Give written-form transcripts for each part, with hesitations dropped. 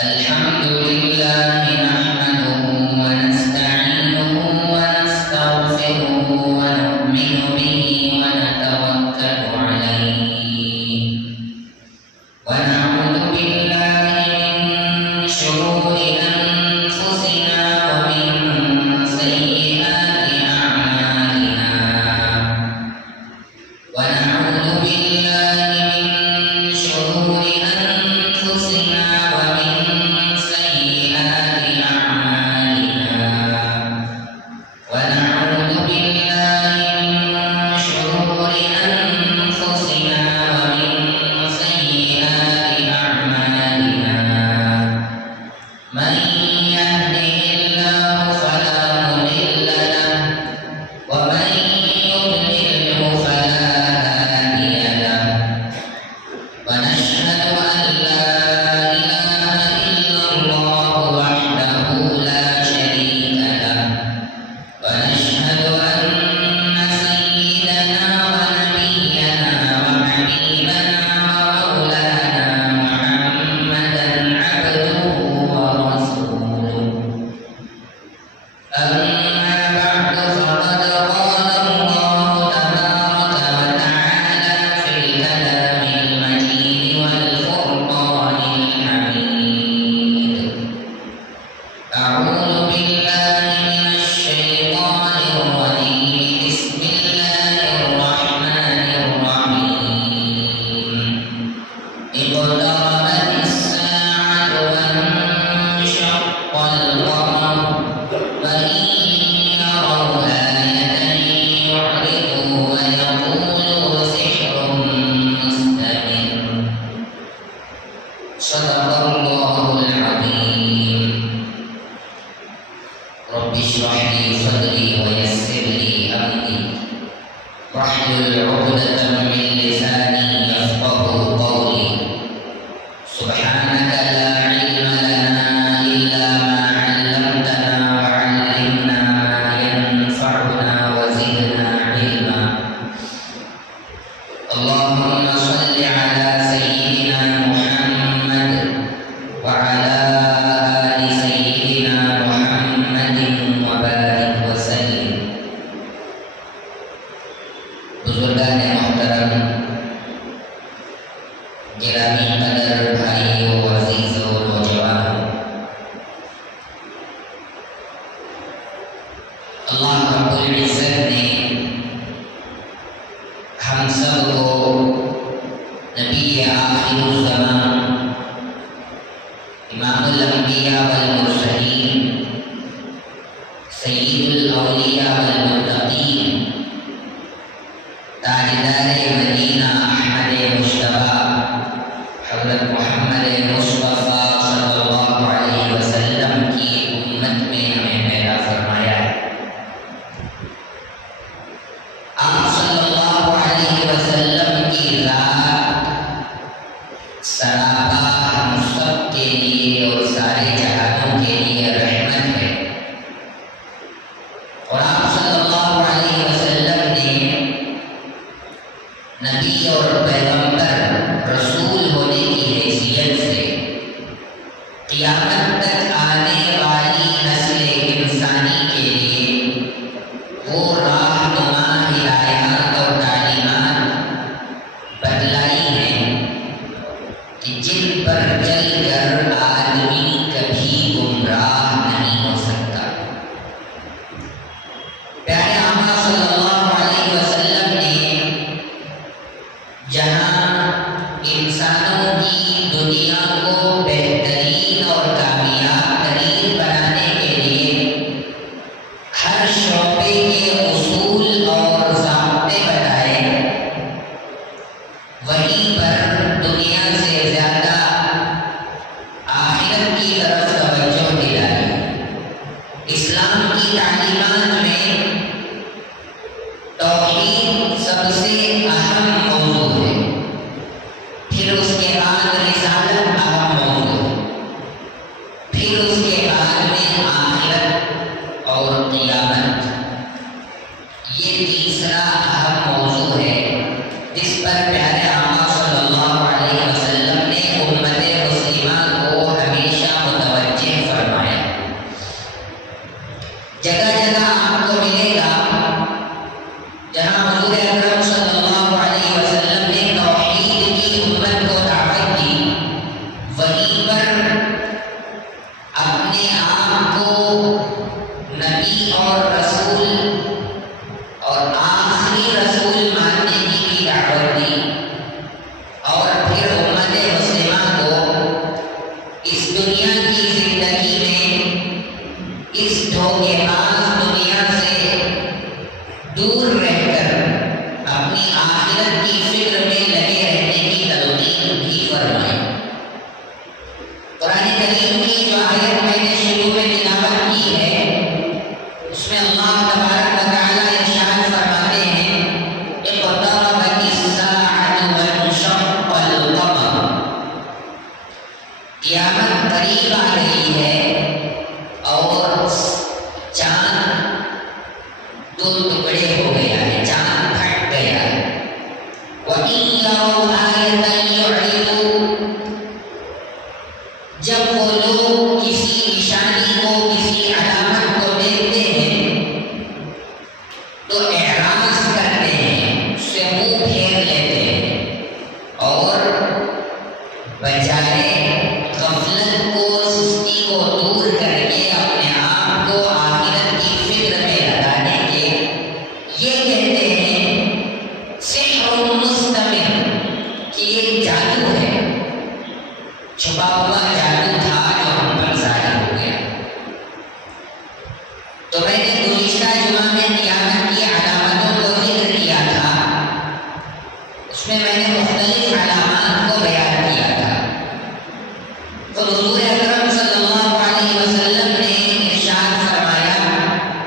الحمد لله نحمده ونستعينه ونستغفره ونؤمن به ونتوكل عليه ونعوذ بالله من شرور أنفسنا ومن سيئات أعمالنا ونعوذ بالله من شرور أنفسنا ومن سيئات أعمالنا ونعوذ بالله من شرور أنفسنا ومن سيئات أعمالنا من يهده الله فلا مضل له ومن يضلله فلا هادي له ونشهد أن لا إله إلا الله وحده لا شريك له ونشهد أن سيدنا ونبينا وحبيبنا ومولانا محمدا عبده ورسوله أما بعد فقد قال الله تبارك وتعالى في الكلام المجيد والفرقان الحميد أعوذ بالله من الشيطان الرجيم بسم الله الرحمن الرحيم اقتربت الساعة وانشق القمر وإن يروا آية يعرضوا ويقولوا سحر مستمر صدق الله العظيم رب اشرح لي صدري ويسر لي أمري واحلل عقدة من لساني يفقهوا قولي سبحانك لا علم لنا إلا ما علمتنا وعلمنا ما ينفعنا وزدنا علما اللهم صل على سيدنا محمد وعلى آل سيدنا محمد وبارك وسلم بزرگان محترم گرامی قدر بھائیوں عزیزوں نوجوانوں اللہ رب العزت نے ہم سب کو نبی آخر الزمان امام الانبیاء والمرسلین سید الاولیاء والمتقین تاجدار مدینہ احمد مجتبی حضرت محمد مصطفیٰ صلی اللہ علیہ وسلم کی امت میں ہمیں پیدا فرمایا ہے۔ آپ صلی اللہ علیہ وسلم کی ذات سراپا ہم سب کے لیے اور سارے جہانوں کے لیے رحمت ہے، اور آپ صلی اللہ علیہ وسلم نے نبی اور پیغمبر رسول ہونے کی حیثیت سے قیامت تک آنے والی نسل انسانی کے لیے وہ راہنما ہدایات اور تعلیمات بتلائی ہیں کہ جن پر چل کر آدمی کبھی گمراہ نہیں ہو سکتا۔ پیارے آقا صلی اللہ علیہ وسلم نے جہاں انسانوں کی دنیا کو بہترین اور کامیاب وہیں پر اپنے آپ کو نبی اور رسول اور آخری رسول ماننے کی بھی دعوت دی، اور پھر امت مسلمہ کو اس دنیا کی زندگی میں اس دھوکے باز دنیا سے دور رہ کر اپنی آخرت کی فکر میں لگے رہنے کی تلقین بھی فرمائی۔ قرآن کریم کی جو آیت میں نے شروع میں تلاوت کی ہے، اس میں اللہ تبارک و تعالیٰ ارشاد فرماتے ہیں اقتربت الساعة وانشق القمر، قیامت قریب آ گئی ہے اور چاند دو ٹکڑے ہو گیا ہے، چاند پھٹ گیا ہے۔ وَإِن يَرَوْا آيَةً يُعْرِضُوا، جب وہ لوگ کسی نشانی کو، کسی علامت کو دیکھتے ہیں تو اعراض کرتے ہیں، اس سے منہ پھیر لیتے ہیں، اور بجائے غفلت کو، سستی کو دور کر کے اپنے آپ کو آخرت کی فکر میں لگانے کے یہ کہتے ہیں سحر مستمر، کہ یہ جادو ہے، چھپا ہوا جادو تھا جو ہم پر ظاہر ہو گیا۔ تو میں نے گزشتہ جمعہ میں قیامت کی علامتوں کو ذکر کیا تھا، اس میں نے مختلف علامات کو بیان کیا تھا۔ تو حضور اکرم صلی اللہ علیہ وسلم نے ارشاد فرمایا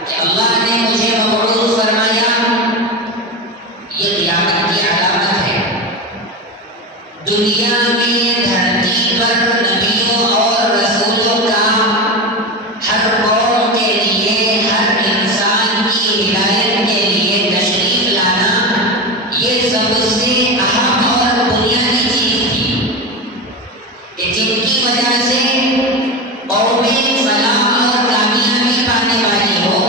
کہ اللہ نے مجھے مبعوث فرمایا، یہ قیامت کی علامت ہے۔ دنیا میں دھرتی پر نبیوں اور رسولوں کا ہر قوم کے لیے، ہر انسان کی ہدایت کے لیے تشریف لانا یہ سب سے اہم اور بنیادی چیز تھی، کہ جن کی وجہ سے قومیں فلاح اور کامیابی پانے والی ہو۔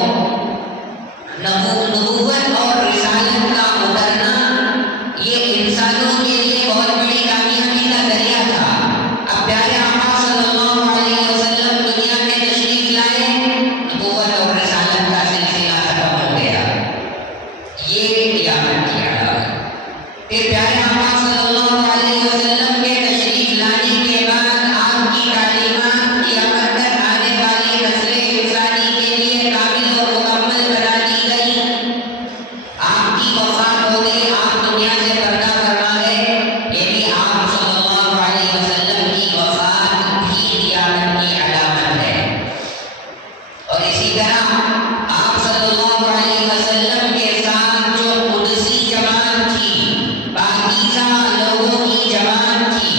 نبوت اور رسالت کا اترنا یہ انسانوں کے لیے بہت بڑی کامیابی کا ذریعہ تھا۔ اب پیارے آقا صلی اللہ علیہ وسلم دنیا میں تشریف لائے، نبوت اور رسالت کا سلسلہ ختم ہو گیا، یہ قیامت کی علامت۔ پھر پیارے آقا صلی اللہ علیہ وسلم کے تشریف لانے کے بعد آپ کی تعلیمات قیامت تک آنے والی نسل انسانی کے لیے کامل اور مکمل بنا دی گئی۔ آپ کی وفات ہو گئی، آپ دنیا سے پردہ فرما گئے، یہ بھی آپ صلی اللہ علیہ وسلم کی وفات بھی قیامت کی علامت ہے۔ اور اسی طرح آپ صلی اللہ علیہ وسلم کے ساتھ جو قدسی جماعت تھی، پاکیزہ لوگوں کی جماعت تھی،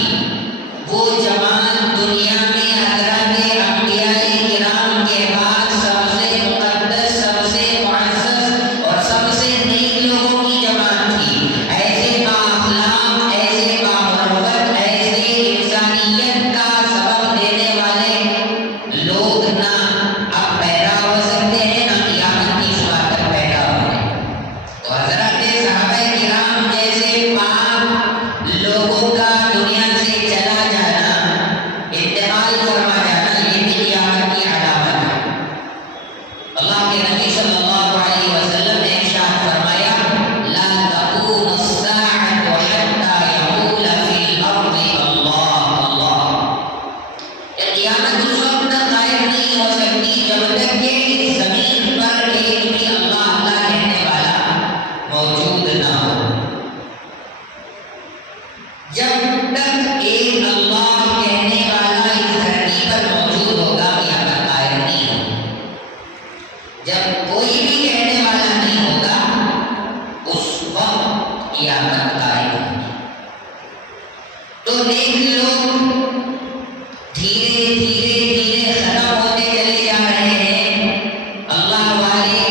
وہ جماعت دنیا میں حضرات انبیاء کرام کے بعد سب سے مقدس، سب سے معزز اور سب سے نیک لوگوں کی جماعت تھی۔ ایسے بااخلاق، ایسے بامروت، ایسے انسانیت کا سبب دینے والے لوگ نہ اب پیدا ہو سکتے ہیں، نہ قیامت کی صبح تک پیدا ہوں گے۔ تو حضرات صحابہ کرام جیسے پاک لوگوں کا دنیا سے چلا جانا، انتقال فرما جانا، یہ بھی قیامت کی علامت ہے۔ اللہ کے نبی صلی اللہ علیہ وسلم نے ارشاد فرمایا لا تقوم الساعة حتى يقول في الأرض اللہ اللہ، کہ قیامت اس وقت تک قائم نہیں ہو سکتی جب تک کہ اس زمین پر ایک بھی اللہ اللہ کہنے والا موجود نہ ہو۔ جب تک ایک اللہ کہنے والا اس دھرتی پر موجود ہوگا، قیامت قائم نہیں ہوگی۔ جب کوئی بھی کہنے والا نہیں ہوگا، اس وقت قیامت قائم ہوگی۔ تو نیک لوگ دھیرے دھیرے دھیرے ختم ہوتے چلے جا رہے ہیں، اللہ والے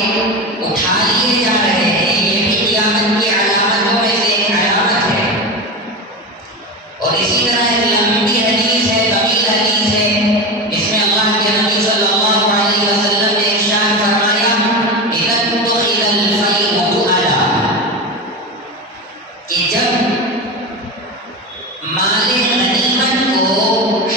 اٹھا لیے جا رہے ہیں، یہ بھی قیامت کی علامتوں میں سے ایک علامت ہے۔ اور اسی طرح ایک لمبی حدیث ہے، طویل حدیث ہے، اس میں اللہ کے نبی صلی اللہ علیہ وسلم نے ارشاد فرمایا اذا اتخذ الفیء بؤلا، کہ جب مال غنیمت کو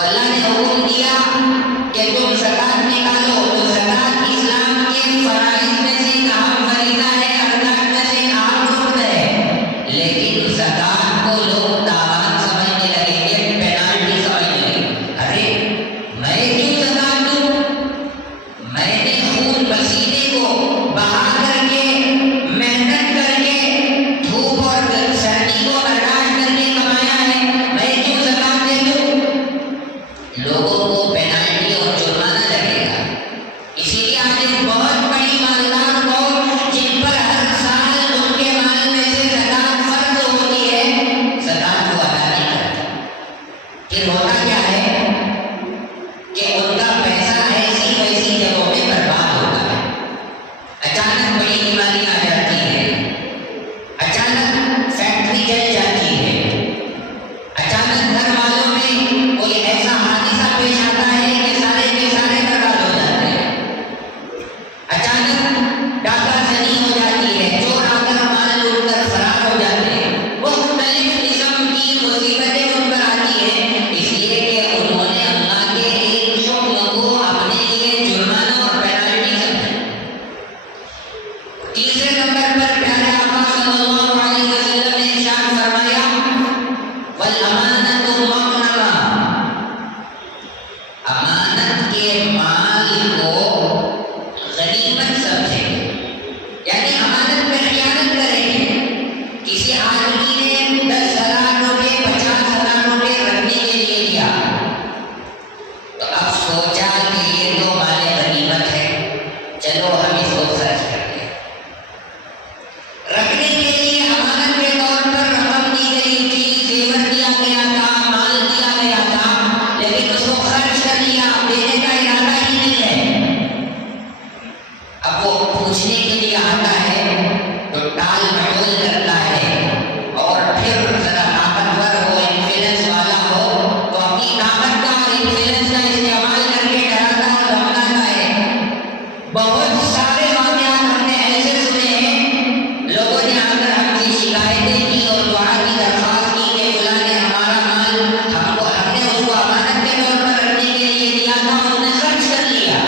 تو اللہ نے حکم دیا کہ تم زکات نکالو، تو زکات اسلام کے فرائض میں سے ایک اہم فریضہ ہے، ارکان میں سے ایک اہم رکن ہے، لیکن زکات کو لوگ تاوان سمجھنے لگے گے، پینالٹی سمجھنے لگے۔ ارے میں کیوں زکات دوں؟ میں نے خون پسینے کو بہا کر کے، محنت کر کے، دھوپ اور سردی کو برداشت کر کے کمایا ہے، میں کیوں زکات دے دوں؟ لوگوں کو پینالٹی اور جرمانہ لگے گا۔ اسی لیے آج ایک بہت بڑی مالدار قوم جن پر ہر سال ان کے مال میں سے زکات فرض ہوتی ہے، زکات کو ادا نہیں کرتے۔ پھر ہوتا کیا ہے کہ ان کا پیسہ ایسی ویسی جگہوں میں برباد ہوتا ہے۔ اچانک بڑی بیماری آ جاتی ہے، اچانک فیکٹری جل جاتی ہے، اچانک گھر والوں میں کوئی ایسا حادثہ پیش آتا ہے کہ سارے کے سارے برباد ہو جاتے ہیں، اچانک ڈاکہ زنی ہو جاتی ہے، چور آ کر مال لوٹ کر فرار ہو جاتے ہیں، وہ مختلف قسم کی مصیبتیں ان پر آتی ہیں، اس لیے کہ انہوں نے اللہ کے ایک حکم کو اپنے لیے جرمانہ اور پینالٹی سمجھا۔ تیسرے نمبر پر پیارے آقا صلی اللہ علیہ وسلم نے ارشاد فرمایا وَالْأَمَانَةُ مَغْنَمًا، امانت کے مال کو غنیمت سمجھیں، یعنی امانت میں خیانت کریں گے۔ کسی آدمی نے 10,000 روپے 50,000 روپے رکھنے کے لیے دیا، تو اب سوچا کہ یہ تو مال غنیمت ہے، چلو ہم اس کو خرچ کرتے ہیں۔ رکھنے کے لیے امانت کے طور پر رقم دی گئی تھی، زیور دیا گیا تھا، مال دیا گیا تھا، لیکن اس کو خرچ کر لیا، دینے کا ارادہ ہی نہیں ہے۔ اب وہ پوچھنے کے لیے آتا ہے تو ٹال مٹول کرتا ہے، اور پھر ذرا طاقتور ہو، انفلوئنس والا ہو، تو اپنی طاقت کا اور انفلوئنس کا استعمال کر کے ڈراتا اور دھمکاتا ہے۔ بہت سارے واقعات ہم نے ایسے سنے ہیں، لوگوں نے آ کر ہم سے شکایتیں کی اور دعا کی درخواست کی کہ فلاں نے ہمارا مال ہم نے اس کو امانت کے طور پر رکھنے کے لیے دیا تھا، اس نے خرچ کر لیا،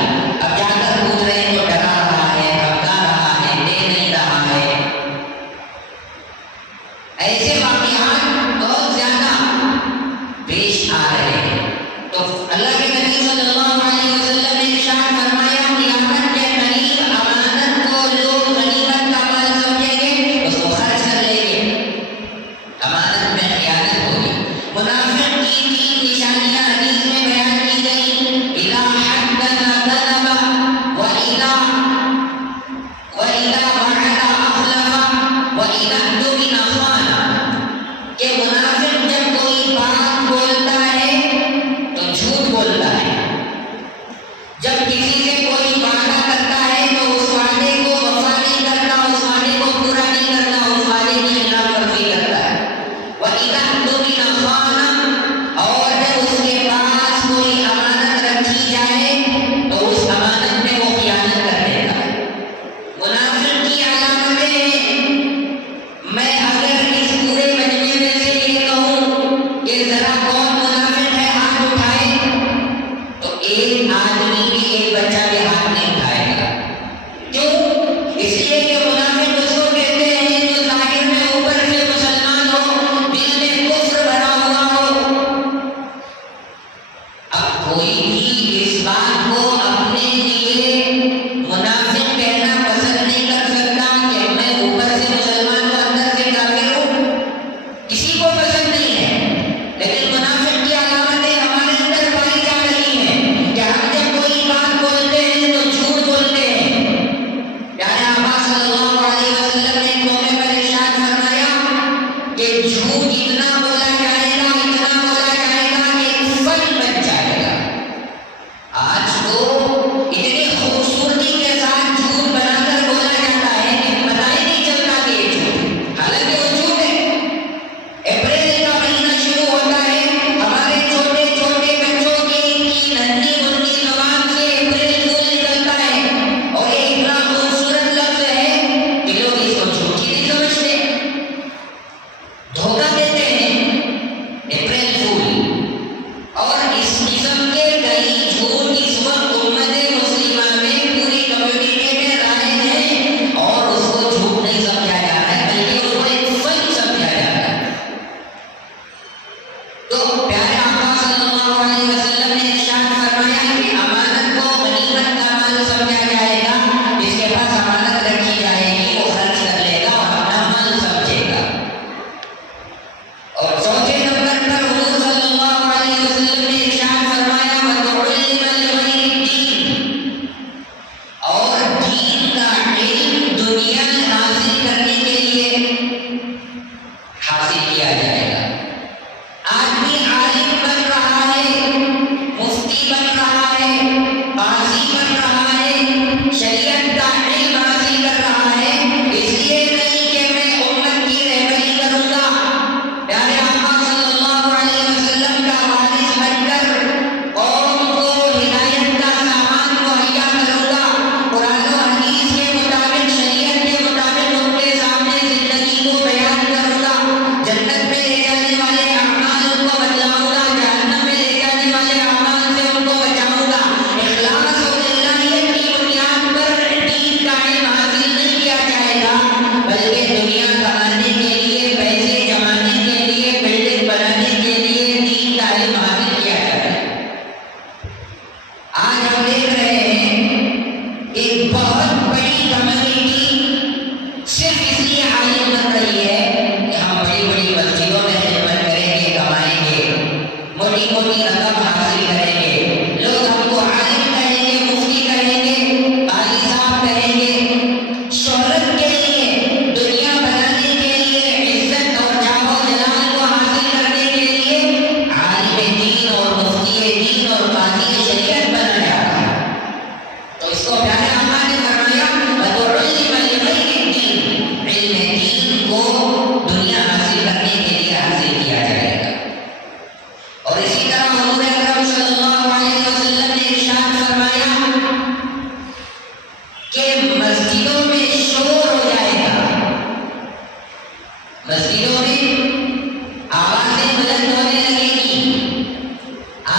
اب جا کر پوچھ رہے ہیں تو ڈرا رہا ہے، دھمکا رہا ہے، دے نہیں رہا ہے۔ ایسے واقعات بہت زیادہ پیش آ رہے ہیں، تو اللہ کے نبی صلی اللہ علیہ وسلم نے ارشاد فرمایا قیامت کے قریب امانت کو لوگ غنیمت کا مال سمجھیں گے، اس کو خرچ کر لیں گے، امانت میں خیانت ہوگی۔ منافق کی 3 نشانیاں حدیث میں بیان کی گئی، اذا حدث كذب واذا وعد اخلف واذا اؤتمن خان، کہ منافق جب کوئی بات بولتا ہے تو جھوٹ بولتا ہے، جب کسی سے کوئی وعدہ کرتا ہے تو اس وعدے کو وفا نہیں کرتا، اس وعدے کو پورا نہیں کرتا، اس وعدے کی خلاف ورزی کرتا ہے۔ وَإِذَا اؤْتُمِنَ خَانَ، اور جب اس کے پاس کوئی امانت رکھی جائے تو اس امانت میں وہ خیانت کر دیتا ہے۔ منافق کی علامتیں ہیں، میں اگر اس پورے مجمع میں سے یہ کہوں کہ ذرا کون منافق ہے ہاتھ اٹھائے، تو ایک آدمی بھی ایک بچہ بھی ہاتھ نہیں اٹھائے گا۔ کیوں؟ اس لیے کہ منافق اس کو کہتے ہیں جو ظاہر میں اوپر سے مسلمان ہو، دل میں کفر بھرا ہوا ہو۔ اب کوئی بھی اس بات کو اپنے لیے منافق کہنا پسند نہیں کر سکتا کہ میں اوپر سے مسلمان ہوں اندر سے کافر ہوں، کسی کو پسند نہیں ہے، لیکن منافق کی علامتیں ہمارے اندر پائی جا رہی ہیں کہ ہم جب کوئی بات بولتے ہیں تو جھوٹ بولتے ہیں۔ پیارے آقا صلی اللہ علیہ وسلم نے ایک موقع پر ارشاد فرمایا کہ جھوٹ اتنا بولا جائے گا، اتنا بولا جائے گا کہ ایک فن بن جائے گا۔ آج تو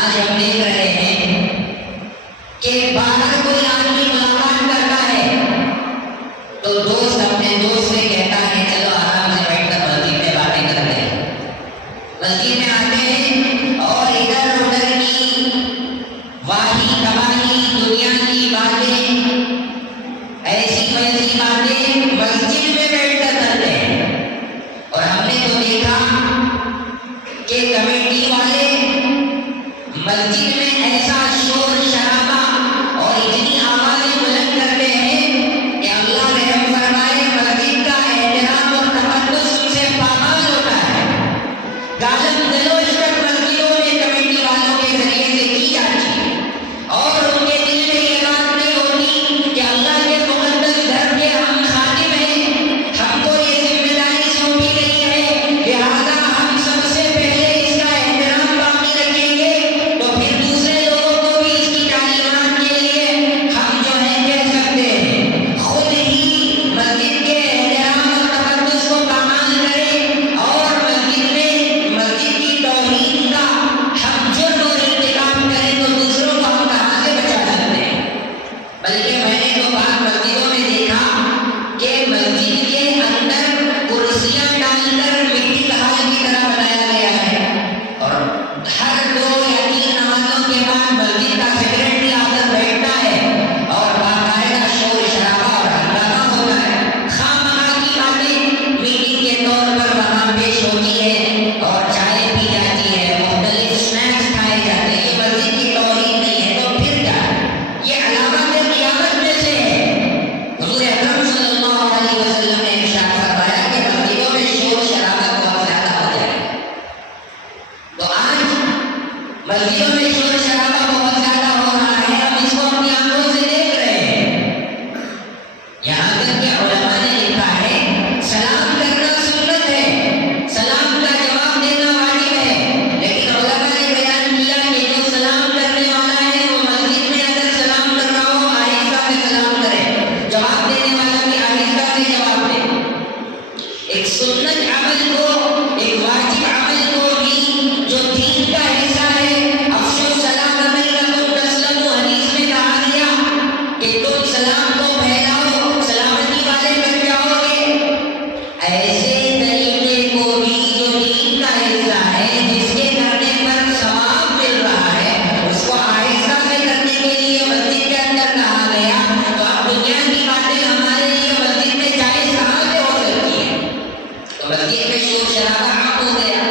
آج ہم دیکھ رہے ہیں کہ باہر کوئی آدمی ملاقات کرتا ہے تو دوست اپنے دوست سے کہتا ہے چلو آرام سے بیٹھ کر مسجد میں باتیں کرتے ہیں. مسجد میں آتے ہیں اور ادھر ادھر کی واہی تباہی دنیا کی باتیں ایسی ویسی باتیں مسجد میں بیٹھ کر کرتے ہیں. اور ہم نے تو دیکھا کہ کمیٹی والے مسجد میں ایسا شور شرابہ اور اتنی آوازیں بلند کرتے ہیں کہ اللہ رحم فرمائے مسجد کا احترام اور تقدس ان سے پامال ہوتا ہے. گالم گلوچ تک مسجدوں میں کمیٹی والوں کے ذریعے سے کی جاتی ہے اور ان کے دل میں یہ بات نہیں ہوتی کہ اللہ کے مقدس گھر کے ہم خادم ہیں، ہم کو یہ ذمہ داری سونپی گئی ہے، لہٰذا ہم سب سے پہلے اس کا احترام باقی رکھیں گے تو پھر دوسرے لوگوں کو بھی اس کی تعلیمات کے لیے ہم جو ہے کہہ سکتے ہیں. خود ہی مسجد کے احترام اور تقدس کو پامال کریں اور مسجد کی توہین کا ہم جرم اور ارتکاب کریں تو دوسروں کو ہم کہاں سے بچا سکتے ہیں. بلکہ میں نے تو بعض مسجدوں میں دیکھا کہ مسجد کے اندر کرسیاں ڈال کر مٹی کا حال کی طرح بنایا گیا ہے اور ہر 2 یا 3 نمازوں کے بعد مسجد کا سیکرٹری آ کر بیٹھتا ہے اور باقاعدہ شور شرابہ اور ہنگامہ ہوتا ہے. خواہ کی باتیں میٹنگ کے طور پر وہاں پیش ہوتی ہے اور چائے پی جاتی ہے، مختلف اسنیکس کھائے جاتے ہیں. یہ مسجد کی توہین نہیں ہے تو پھر کیا؟ یہ علامات قیامت میں سے ہے. حضور اکرم صلی اللہ علیہ وسلم نے ارشاد فرمایا کہ مسجدوں میں شور شرابہ بہت زیادہ ہو جائے گا. تو آج مسجدوں میں شور شرابہ بہت زیادہ ہو رہا ہے، ہم اس کو اپنی آنکھوں سے دیکھ رہے ہیں. یہاں تک کہ علماء نے لکھا ہے سلام کرنا سنت ہے، سلام کا جواب دینا واجب ہے، لیکن علماء نے بیان کیا کہ جو سلام کرنے والا ہے وہ مسجد میں اگر سلام کر رہا ہو آہستہ سے سلام کرے، جواب دینے والا بھی آہستہ سے جواب دے. ایک سنت عمل کو، ایک واجب عمل کو بھی جو دین کا حصہ ہے، افشوا السلام بینکم تسلموا، حدیث میں کہا گیا کہ تم سلام کو پھیلاؤ، سلامتی والے بن جاؤ گے. ایسے طریقے کو بھی جو دین کا حصہ ہے، جس کے کرنے پر ثواب مل رہا ہے، اس کو آہستہ سے کرنے کے لیے مسجد کے اندر کہا گیا. تو اب دنیا کی باتیں ہمارے لیے مسجد میں جائز کہاں سے ہو سکتی ہیں؟ تو مسجد میں شور شرابہ عام ہو گیا.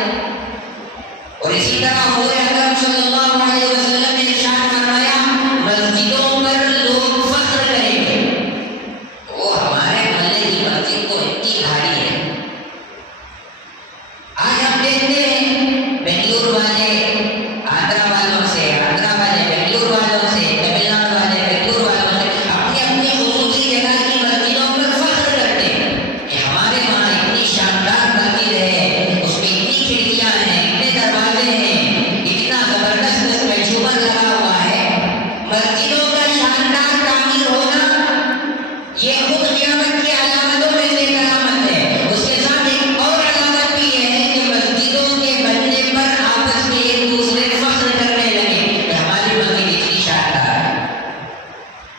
اور اسی طرح حضور اکرم صلی اللہ علیہ وسلم نے ارشاد فرمایا مسجدوں پر لوگ فخر کریں گے، وہ ہمارے محلے کی مسجد کو اتنی بھاری ہے. آج ہم دیکھتے ہیں بنگلور والے آندھرا والوں سے، آندھرا والے بنگلور والوں سے، تمل ناڈو والے بنگلور والوں سے اپنی اپنی خصوصی جگہ کی مسجدوں پر فخر کرتے ہیں کہ ہمارے وہاں اتنی شاندار مسجد ہے، اس میں اتنی کھڑکیاں ہیں، اتنے دروازے ہیں، اتنا زبردست اس میں جھومر لگا ہوا ہے. مسجدوں کا شاندار تعمیر ہونا یہ خود قیامت کی علامتوں میں سے ایک علامت ہے. اس کے ساتھ ایک اور علامت بھی یہ ہے کہ مسجدوں کے بننے پر آپس میں ایک دوسرے فخر کرنے لگے کہ ہماری مسجد اتنی شاندار ہے.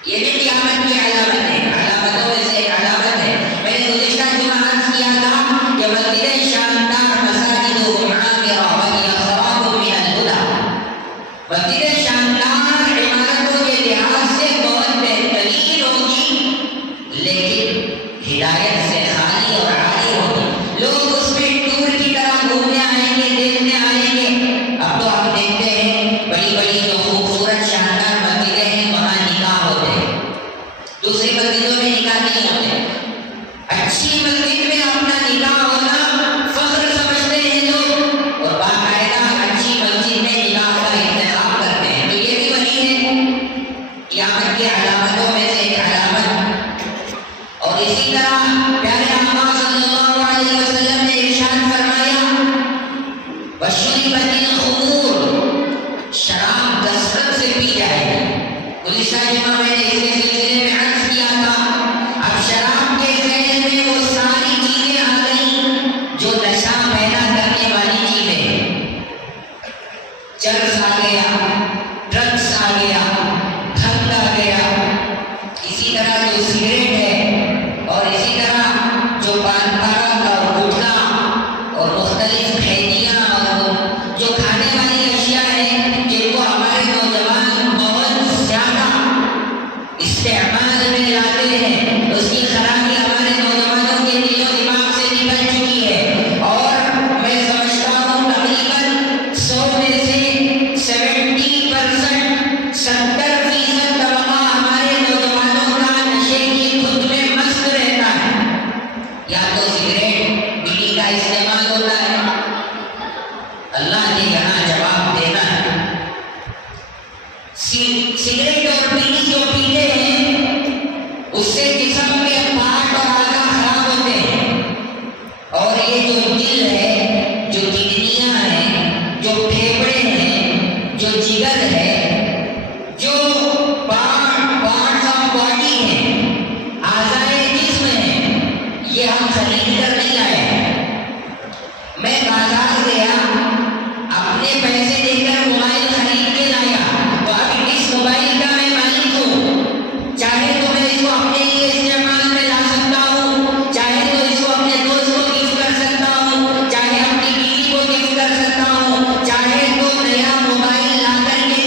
یہ بھی قیامت کی علامت ہے، علامتوں میں سے ایک علامت ہے. میں نے گزشتہ جمعہ عرض کیا تھا کہ مسجدیں شاندار، مساجدہم عامرہ وہی خراب من الہدی، مسجدیں شاندار عمارتوں کے لحاظ سے بہت بہترین ہوگی لیکن ہدایت سے خالی اور عاری ہوگی. لوگ اس میں ٹور کی طرح گھومنے آئیں گے، دیکھنے آئیں گے. اب تو ہم دیکھتے ہیں بڑی بڑی جو خوبصورت شاندار مسجدیں ہیں وہاں نکاح ہوتے ہیں، دوسری مسجدوں میں نکاح نہیں ہوتے. اچھی مسجد میں اپنا نکاح ہونا فخر سمجھتے ہیں لوگ اور باقاعدہ اچھی مسجد میں نکاح کا انتخاب کرتے ہیں. تو یہ بھی وہی ہے قیامت کی علامتوں میں سے ایک علامت. اور اسی طرح پیارے آقا صلی اللہ علیہ وسلم نے ارشاد فرمایا وَشُرِبَتِ الْخُمُورُ، شراب کثرت سے پی جائے گی. گزشتہ جمعہ میں نے اس کے سلسلے میں عرض کیا تھا اب شراب کے ذہن میں وہ ساری چیزیں آ گئیں جو نشہ پیدا کرنے والی چیزیں، چرس آ گئے، گیا، ڈرگس آ گیا، بھنگ آ گیا، اسی طرح جو سگریٹ ہے، اور اسی طرح جو پان پراگ اور گٹکا اور مختلف کھیتیاں اور جو کھانے والی اشیاء ہیں جن کو ہمارے نوجوان بہت زیادہ استعمال میں لاتے ہیں، اس کی خرابی ہمارے نوجوانوں کے دل و دماغ سے نکل چکی ہے، اور میں سمجھتا ہوں تقریباً 100 میں سے 70% 70% طبقہ ہمارے نوجوانوں کا نشے کی خود میں مست رہتا ہے، یا تو سگریٹ بیڑی کا استعمال ہوتا ہے۔ اللہ نے یہاں جواب دینا ہے، سگریٹ اور بیڑی جو پیتے ہیں اس سے جسم کے پارٹ اور اعضاء خراب ہوتے ہیں، اور یہ جو دل ہے، جو کڈنیاں ہیں، جو پھیپھڑے ہیں، جو جگر ہے، جو پارٹس آف باڈی ہیں، اعضائے جسم ہیں، یہ ہم خرید کر نہیں لائے ہیں۔ میں بازار گیا، اپنے پیسے دے کر موبائل خرید کے لایا، تو اب اس موبائل کا میں مالک ہوں، چاہے تو میں اس کو اپنے لیے استعمال میں لا سکتا ہوں، چاہے تو اس کو اپنے دوست کو گفٹ کر سکتا ہوں، چاہے اپنی بیوی کو گفٹ کر سکتا ہوں، چاہے تو نیا موبائل لا کر کے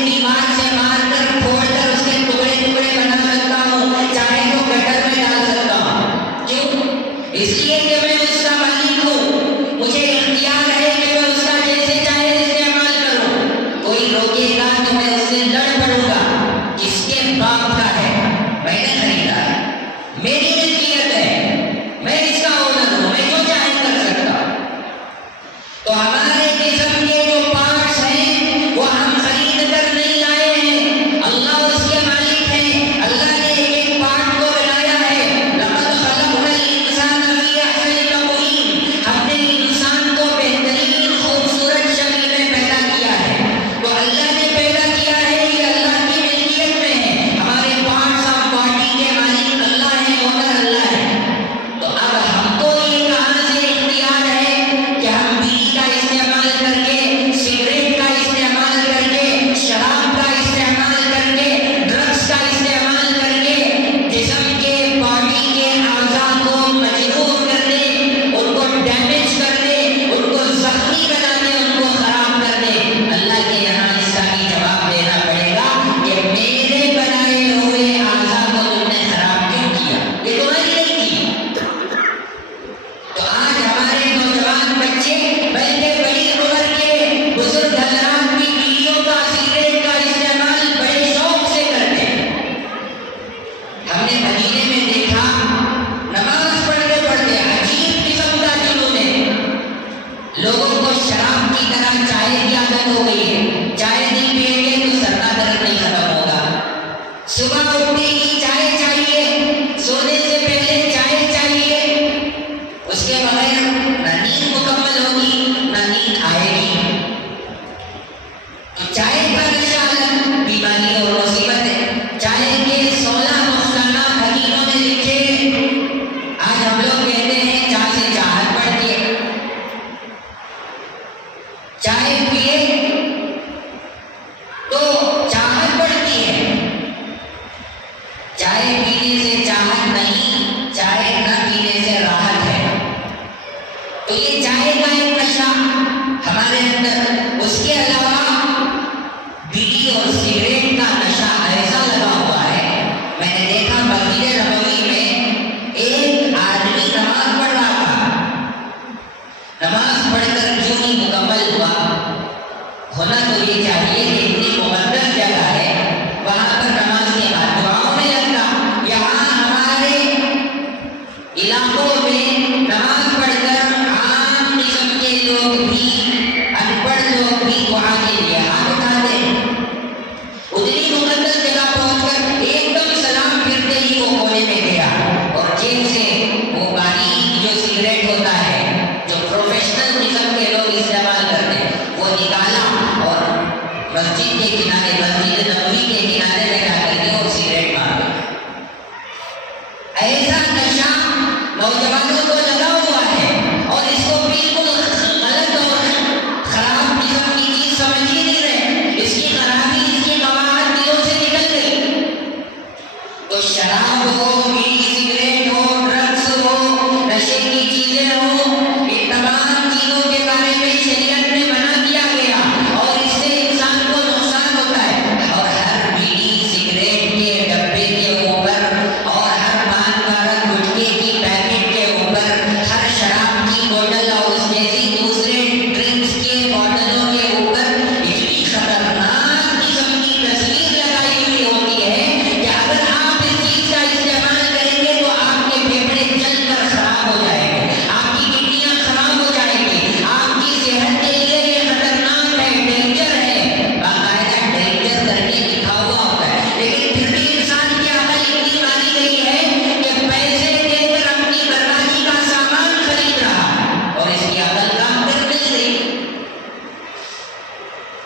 شراب ہو، بیڑی سگریٹ ہو، ڈرگس ہو، نشے کی چیزیں ہو، ان تمام چیزوں کے بارے میں شریعت نے منع کیا گیا اور اس سے انسان کو نقصان ہوتا ہے۔ اور ہر بیڑی سگریٹ کے ڈبے کے اوپر اور ہر پان کارک گٹکے کی پیکٹ کے اوپر، ہر شراب کی بوتل اور اس جیسی دوسرے ڈرنکس کے بوتلوں کے اوپر اتنی خطرناک قسم کی تصویر لگائی ہوئی ہوتی ہے کہ اگر آپ اس چیز کا استعمال کریں گے تو آپ کے پھیپھڑے جل کر خراب ہو جائیں گے، آپ کی کڈنیاں خراب ہو جائیں گی، آپ کی صحت کے لیے یہ خطرناک ہے، ڈینجر ہے، باقاعدہ ڈینجر کر کے لکھا ہوا ہوتا ہے۔ لیکن پھر بھی انسان کی عقل اتنی ماری گئی ہے کہ پیسے دے کر اپنی بربادی کا سامان خرید رہا اور اس کی عقل کام کر نہیں رہی۔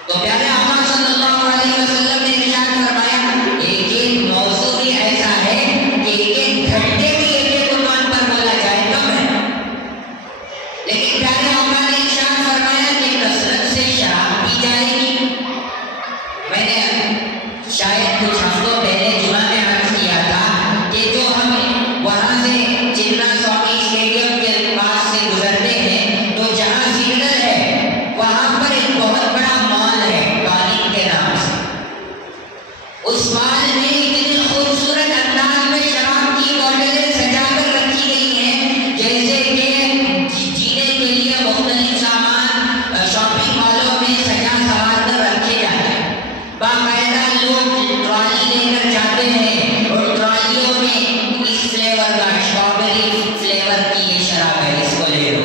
تو پیارے آقا صلی اللہ علیہ وسلم نے ارشاد فرمایا، ایک ایک موضوع بھی ایسا ہے کہ ایک ایک گھنٹے بھی ایک ایک عنوان پر بولا جائے کم ہے، لیکن پیارے آقا نے ارشاد فرمایا کہ کثرت سے شراب پی جائے گی۔ میں نے شاید کچھ ہفتوں پہلے جمعہ میں عرض کیا تھا کہ جو ہم وہاں سے چنا سوامی اسٹیڈیم کے پاس سے گزرتے ہیں تو جہاں سگنل ہے وہاں پر ایک بہت بڑا مال ہے کالین کے نام سے۔ اس مال میں اتنے خوبصورت انداز میں شراب کی بوتلیں سجا کر رکھی گئی ہیں جیسے کہ جینے کے لیے مختلف سامان شاپنگ مالوں میں سجا سوار کر رکھے جاتے ہیں۔ باقاعدہ لوگ ٹرالی لے کر جاتے ہیں اور ٹرالیوں میں اس فلیور کا اسٹرابیری فلیور کی یہ شراب ہے، اس کو لے لو،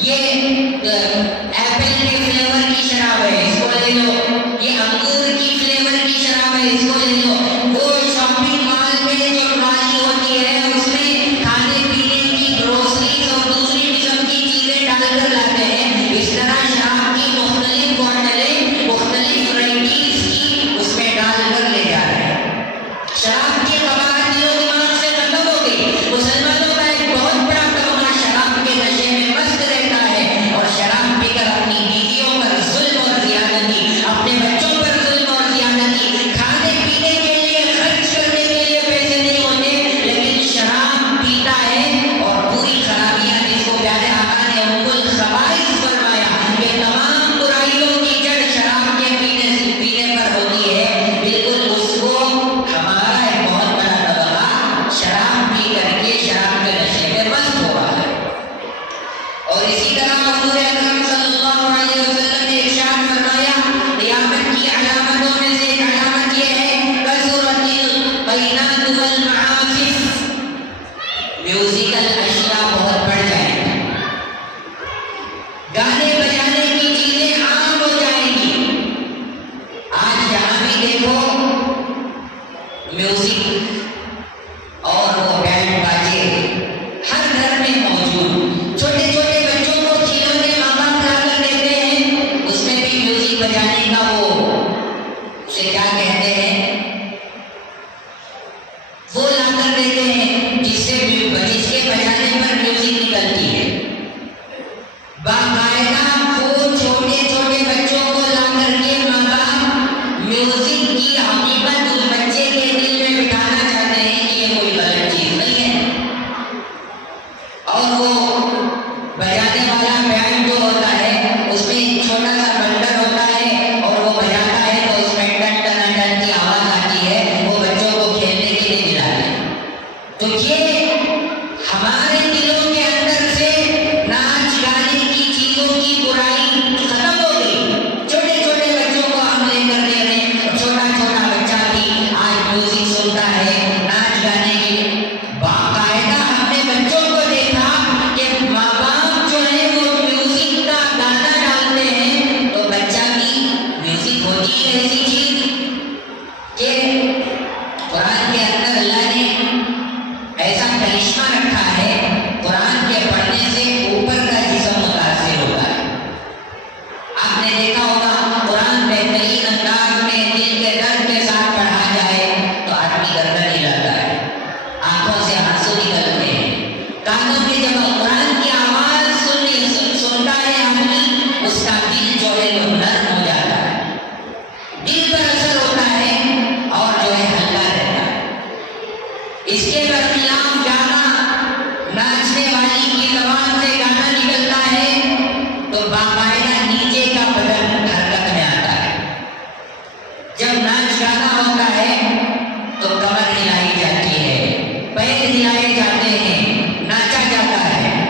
یہ ایپل کے فلیور کی شراب ہے، اس کو لے لو، یہ انگور کی فلیور کی شراب ہے، اس کو لے لو۔ وہ شاپنگ مال میں جو ٹرالی ہوتی ہے اس میں کھانے پینے کی گروسریز اور دوسری قسم کی چیزیں ڈال کر لاتے ہیں۔ اس طرح شراب کی مختلف بوتلیں مختلف ورائٹیز کی اس میں ڈال کر لے جا رہے ہیں۔ شراب کی قباحت دل و دماغ سے ختم ہو گئی۔ مسلمانوں کا ایک بہت بڑا طبقہ شراب کے نشے میں مست رہتا ہے اور شراب پی کر اپنی بیویوں پر ظلم اور زیادتی، اپنے بچوں پر ظلم اور زیادتی، کھانے پینے کے لیے خرچ کرنے کے لیے پیسے نہیں ہوتے لیکن شراب پیتا ہے اور پوری خرابیاں جس کو پیارے آقا نے ام الخبائث فرمایا کہ تمام برائیوں کی جڑ شراب کے پینے پر ہوتی ہے، بالکل اس کو ہمارا ایک بہت بڑا طبقہ شراب پی کر کے شراب کے نشے میں مست ہو رہا ہے۔ اور اسی طرح حضور اکرم صلی اللہ علیہ وسلم نے ارشاد فرمایا، قیامت کی علامتوں میں سے ایک علامت یہ ہے کثرت القینات والمعازف، میوزیکل اشیاء بہت بڑھ جائیں گی، گانے بجانے کی چیزیں عام ہو جائیں گی۔ آج جہاں بھی دیکھو میوزک اور وہ بینڈ باجے ہر گھر میں موجود، چھوٹے چھوٹے بچوں کو کھلونے ماں باپ لا کر دیتے ہیں، اس میں بھی میوزک بجانے کا وہ اسے کیا کہتے ہیں وہ لا کر دیتے ہیں جس کے بجانے پر میوزک نکلتی ہے۔ باقاعدہ وہ چھوٹے چھوٹے بچوں کو لا کر کے ماں باپ میوزک کی حقیقت اس بچے کے دل میں بٹھانا چاہتے ہیں کہ یہ کوئی غلط چیز نہیں ہے۔ اور وہ بجانے والا بینڈ جو ہوتا ہے اس میں ایک چھوٹا سا بندر ہوتا ہے اور وہ بجاتا ہے تو اس میں ٹن ٹن ٹن کی آواز آتی ہے، وہ بچوں کو کھیلنے کے لیے ملاتے ہیں۔ تو یہ ہمارے دلوں کے اندر سے ناچ گانے کی چیزوں کی برائی ختم ہو گئی۔ چھوٹے چھوٹے بچوں کو ہم لے کر دے رہے ہیں، چھوٹا چھوٹا بچہ بھی اس کے برخلاف گانا، ناچنے والی کی زبان سے گانا نکلتا ہے تو باقاعدہ نیچے کا بدن حرکت میں آتا ہے. جب ناچ گانا ہوتا ہے تو کمر ہلائی جاتی ہے، پیر ہلائے جاتے ہیں، ناچا جاتا ہے.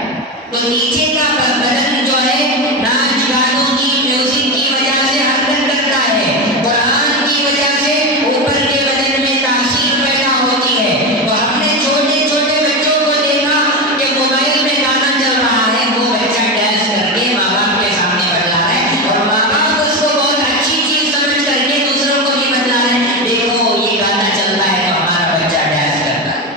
تو نیچے کا بدن جو ہے ناچ گانوں کی میوزک کی وجہ سے حرکت کرتا ہے، قرآن کی وجہ سے اوپر کے بدن میں تاثیر پیدا ہوتی ہے. تو ہم نے چھوٹے چھوٹے بچوں کو دیکھا کہ موبائل میں گانا چل رہا ہے، وہ بچہ ڈانس کر کے ماں باپ کے سامنے بتلا رہا ہے اور ماں باپ اس کو بہت اچھی چیز سمجھ کر کے دوسروں کو بھی بتلا رہے ہیں، دیکھو یہ گانا چلتا ہے تو ہمارا بچہ ڈانس کرتا ہے.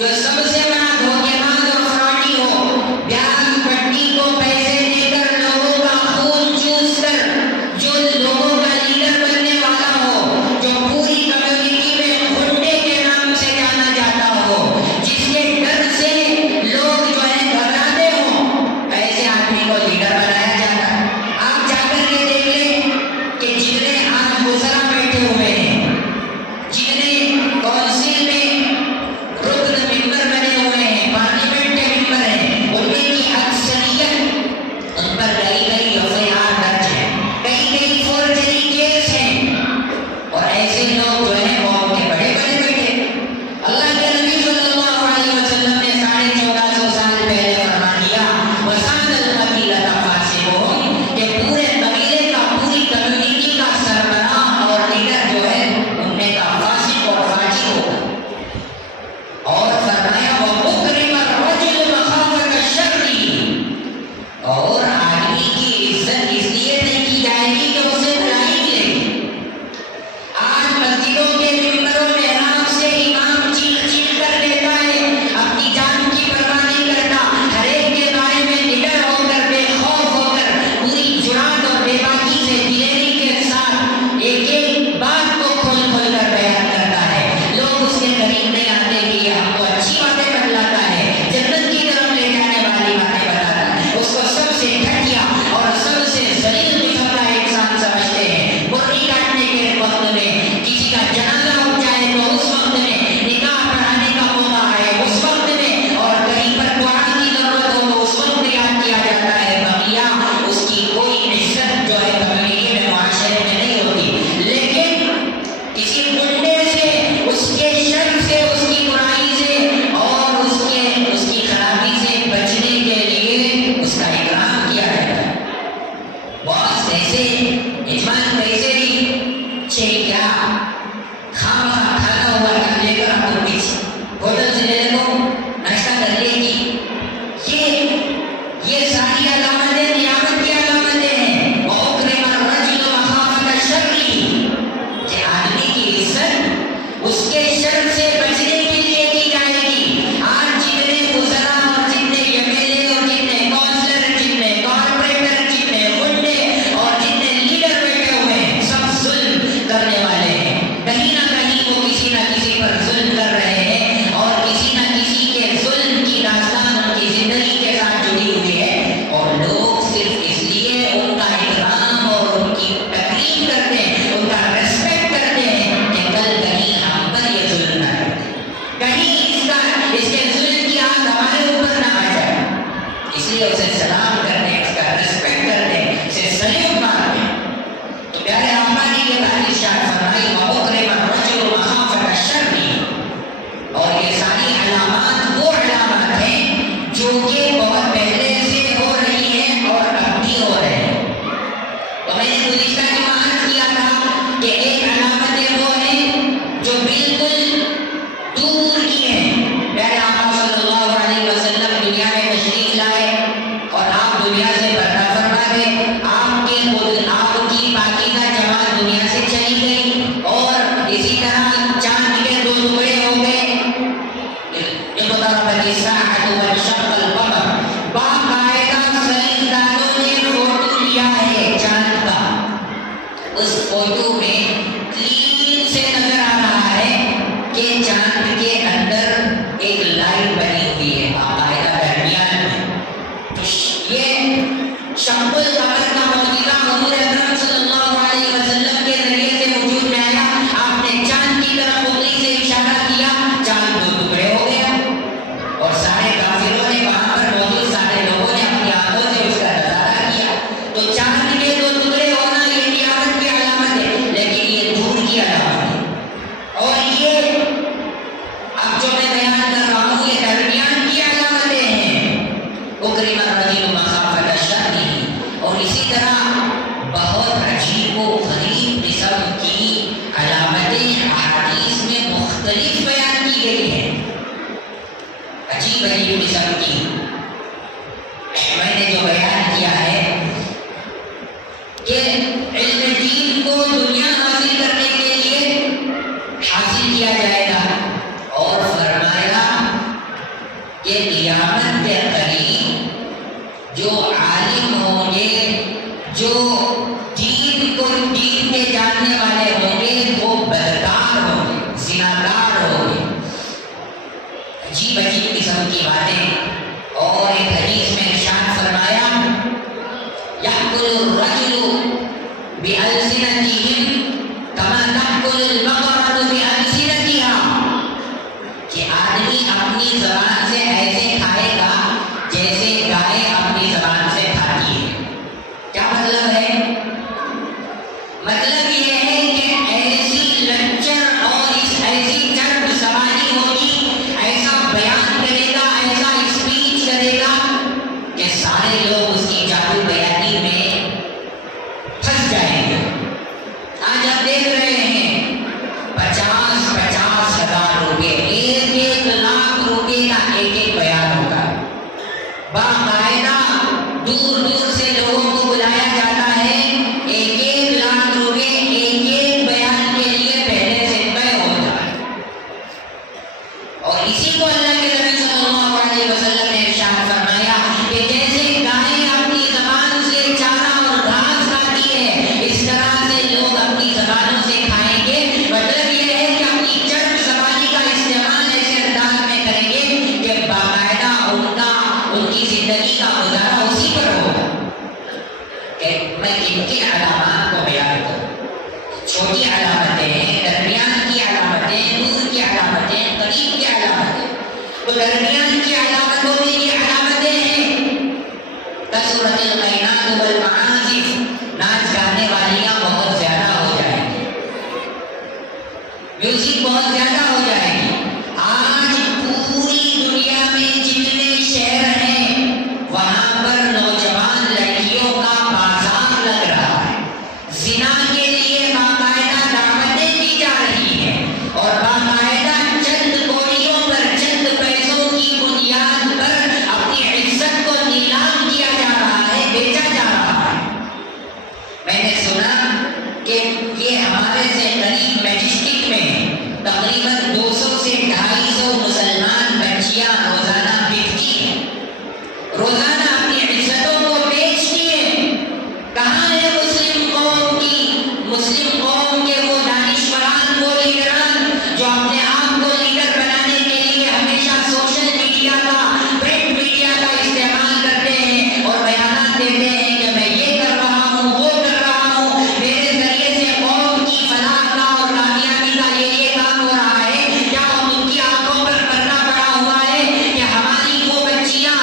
جو سب سے بڑا دھوکے باز اور فراڈی ہو، بیاج پٹی کو پیسے دے کر لوگوں کا خون چوس کر جو لوگوں کا لیڈر بننے والا ہو، جو پوری کمیونٹی میں گھنڈے کے نام سے جانا جاتا ہو، جس کے ڈر سے لوگ جو ہے گھبراتے ہوں، ایسے آدمی کو لیڈر بنایا جاتا ہے۔ آپ جا کر یہ دیکھ لیں کہ جتنے آج وزراء بیٹھے ہوئے ہیں، جتنے کونسل میں رکن ممبر بنے ہوئے ہیں، پارلیمنٹ کے ممبر ہیں، ان میں کی اکثریت ان پر کئی FIR درج ہے، کئی فورجری کیس ہیں، اور ایسے لوگ جو ہیں قوم کے بڑے بیٹھے۔ اللہ کے نبی صلی اللہ علیہ وسلم نے 1450 سال پہلے فرما دیا وَسَادَ الْقَبِيلَةَ فَاسِقُهُمْ، کہ پورے قبیلے کا، پوری کمیونٹی کا سربراہ اور لیڈر جو ہے ان میں کا فاسق اور فاجر ہوگا۔ اور فرمایا وَمُكْرِمَ الرَّجُلُ مَخَافَةَ الشَّرِّ، اور آدمی کی عزت اس لیے نہیں کی جائے گی کہ اسے بلائی ملے گی۔ آج مسجدوں کے ممبروں میں آرام سے امام چیخ کر دیتا ہے، اپنی جان کی پرواہ نہیں کرتا، ہر ایک کے بارے میں نڈر ہو کر، بے خوف ہو کر، پوری جرات اور بے باکی سے، دلیری کے ساتھ ایک بات کو کھول کر بیان کرتا ہے۔ لوگ اس کے قریب نہیں آتے کہ یہ ہم کو اچھی باتیں بتلاتا ہے، جنت کی طرف لے جانے والی باتیں بتاتا ہے۔ اس کو سب سے گھٹیا اور سب سے ذلیل قسم کا انسان سمجھتے ہیں۔ برقی کاٹنے کے وقت میں، کسی کا جنازہ اٹھ جائے تو اس وقت میں، نکاح پڑھانے کا موقع آئے اس وقت میں، اور کہیں پر قرآن کی ضرورت ہو تو اس وقت یاد کیا جاتا ہے بقیہ، اس کی کوئی عزت جو ہے کمیونٹی میں، معاشرے میں نہیں ہوتی۔ لیکن کسی گنڈے سے، اس کے شر سے، اس کی برائی سے اور اس کی خرابی سے بچنے کے لیے اس کا اکرام کیا جاتا ہے۔ بہت ایسے یجمان پیسے نہیں چاہیے، کیا خواہ کھانا ہوا لے کر آپ کو پیچھے ہوٹل سے لے لو، ناشتہ کر لے گی، یہ ساری علامتیں نیامت کی علامتیں ہیں۔ وَأُكْرِمَ الرَّجُلُ مَخَافَةَ الشَّرِّ، کہ آدمی کی عزت اس کے شر سے بچنے کے لیے کی جائے گی۔ آج جتنے وزراء اور جتنے MLA اور جتنے کونسلر، جتنے کارپوریٹر، جتنے گنڈے اور جتنے لیڈر بیٹھے ہوئے ہیں، سب ظلم کرنے والے ہیں۔ کہیں نہ کہیں وہ کسی نہ کسی پر ظلم کر رہے ہیں، اور کسی نہ کسی کے ظلم کی داستان ان کی زندگی کے ساتھ جڑی ہوئی ہے، اور لوگ صرف اس لیے ان کا احترام اور ان کی تکریم کرتے ہیں، ان کا ریسپیکٹ کرتے ہیں کہ کل کہیں ہم پر یہ ظلم نہ کرے، کہیں اس کے ظلم کی آگ ہمارے اوپر نہ آ جائے، اس لیے اسے سلام کرتے ہیں، اس کا ریسپیکٹ کرتے ہیں، اسے سلیوٹ مارتے ہیں۔ تو پیارے آقا نے یہ بات ارشاد فرمائی وَأُكْرِمَ الرَّجُلُ مَخَافَةَ الشَّرِّ، اور یہ ساری علامات وہ علامات ہیں جو کہ بہت پہلے سے ہو رہی ہیں اور اب بھی ہو رہے ہیں۔ تو میں نے گزشتہ جمعہ عرض کیا تھا کہ ایک علامتیں وہ ہیں جو بالکل دور کی ہیں۔ پیارے آقا صلی اللہ علیہ وسلم دنیا میں تشریف لائے اور آپ دنیا سے پردہ فرما گئے، آپ کی پاکیزہ جماعت دنیا سے چلی گئی، اور اسی طرح چاند کے 2 ٹکڑے ہو گئے، اقتربت الساعة وانشق القمر، باقاعدہ سائنسدانوں نے فوٹو لیا ہے چاند کا، اس فوٹو میں کلین سے نظر آ رہا ہے کہ چاند کے اندر ایک لائٹ بنی ہوئی ہے باقاعدہ درمیان میں۔ تو یہ شق القمر کا معجزہ حضور اکرم صلی اللہ علیہ وسلم کے ذریعے سے وجود میں آیا۔ آپ نے چاند کی طرف انگلی سے اشارہ کیا، چاند 2 ٹکڑے ہو گیا، اور سارے کافروں نے، وہاں پر موجود سارے لوگوں نے اپنی آنکھوں سے اس کا نظارہ کیا۔ تو چاند کے 2 ٹکڑے ہونا یہ قیامت کی علامت ہے، لیکن یہ دور کی علامت ہے، اور یہ اب جو میں بیان کر رہا ہوں یہ درمیان کی علامتیں ہیں۔ اکرم الرجل مخافۃ الشر، اور اسی طرح بہت عجیب و غریب قسم کی علامتیں احادیث میں مختلف بیان کی گئی ہیں، عجیب قسم کی۔ میں نے جو بیان کیا ہے کہ علم دین کو دنیا حاصل کرنے کے لیے حاصل کیا جائے گا، اور فرمایا کی باتیں. اور ایک حدیث میں ارشاد فرمایا یأکل الرجل بألسنتهم کما تأکل البقرة بألسنتها، کہ آدمی اپنی زبان سے ایسے کھائے گا جیسے گائے اپنی زبان سے کھاتی ہے. کیا مطلب ہے؟ مطلب یہ ہے کہ ایسی لچر اور ایسی چرب زبانی ہوگی، ایسا بیان کرے گا، ایسا اسپیچ کرے گا کہ سارے لوگ اس کی جادو بیانی میں پھنس جائیں گے. آج آپ دیکھ رہے ہیں 50,000 روپے، 1,00,000 روپے کا ایک بیان ہوگا. باقاعدہ دور دور سے لوگوں کو بلایا جاتا ہے، 1,00,000 روپے ایک بیان کے لیے پہلے سے طے ہوتا ہے. اور اسی کو اللہ کے نبی صلی اللہ علیہ وسلم نے ارشاد فرمایا کہ جیسے گائے اپنی زبان سے چارہ اور گھاس کھاتی ہے، اس طرح سے لوگ اپنی زبانوں سے کھائیں گے. مطلب یہ ہے کہ اپنی چرب زبانی کا استعمال ایسے انداز میں کریں گے کہ باقاعدہ ان کی زندگی کا گزارا اسی پر ہوگا. کہ میں ان کی علامات کو بیان کروں. چھوٹی علامتیں، درمیان کی علامتیں، دور کی علامتیں، قریب کی علامتیں. تو درمیان کی علامتوں میں یہ علامتیں ہیں کثرت القینات والمعازف، ناچ گانے والیاں بہت زیادہ ہو جائیں گی، میوزک بہت زیادہ ہو جائے گی. آج پوری دنیا میں جتنے شہر ہیں وہاں پر نوجوان لڑکیوں کا بازار لگ رہا ہے. زنا کے لیے باقاعدہ دعوتیں دی جا رہی ہیں اور باقاعدہ چند کوڑیوں پر، چند پیسوں کی بنیاد پر اپنی عزت کو نیلام کیا جا رہا ہے، بیچا جا رہا ہے. میں نے سنا کہ یہ ہمارے سے قریب میجسٹک میں تقریباً 200 سے 250 مسلمان بچیاں روزانہ بکتی ہیں، روزانہ اپنی عزتوں کو بیچتی ہیں. کہاں ہے مسلم قوم کے وہ دانشوران، وہ لیڈران جو اپنے آپ کو لیڈر بنانے کے لیے ہمیشہ سوشل میڈیا کا، پرنٹ میڈیا کا استعمال کرتے ہیں اور بیانات دیتے ہیں کہ میں یہ کر رہا ہوں، وہ کر رہا ہوں، میرے ذریعے سے قوم کی فلاح کا اور کامیابی کا یہ کام ہو رہا ہے. کیا ان کی آنکھوں پر پردہ پڑا ہوا ہے کہ ہماری وہ بچیاں،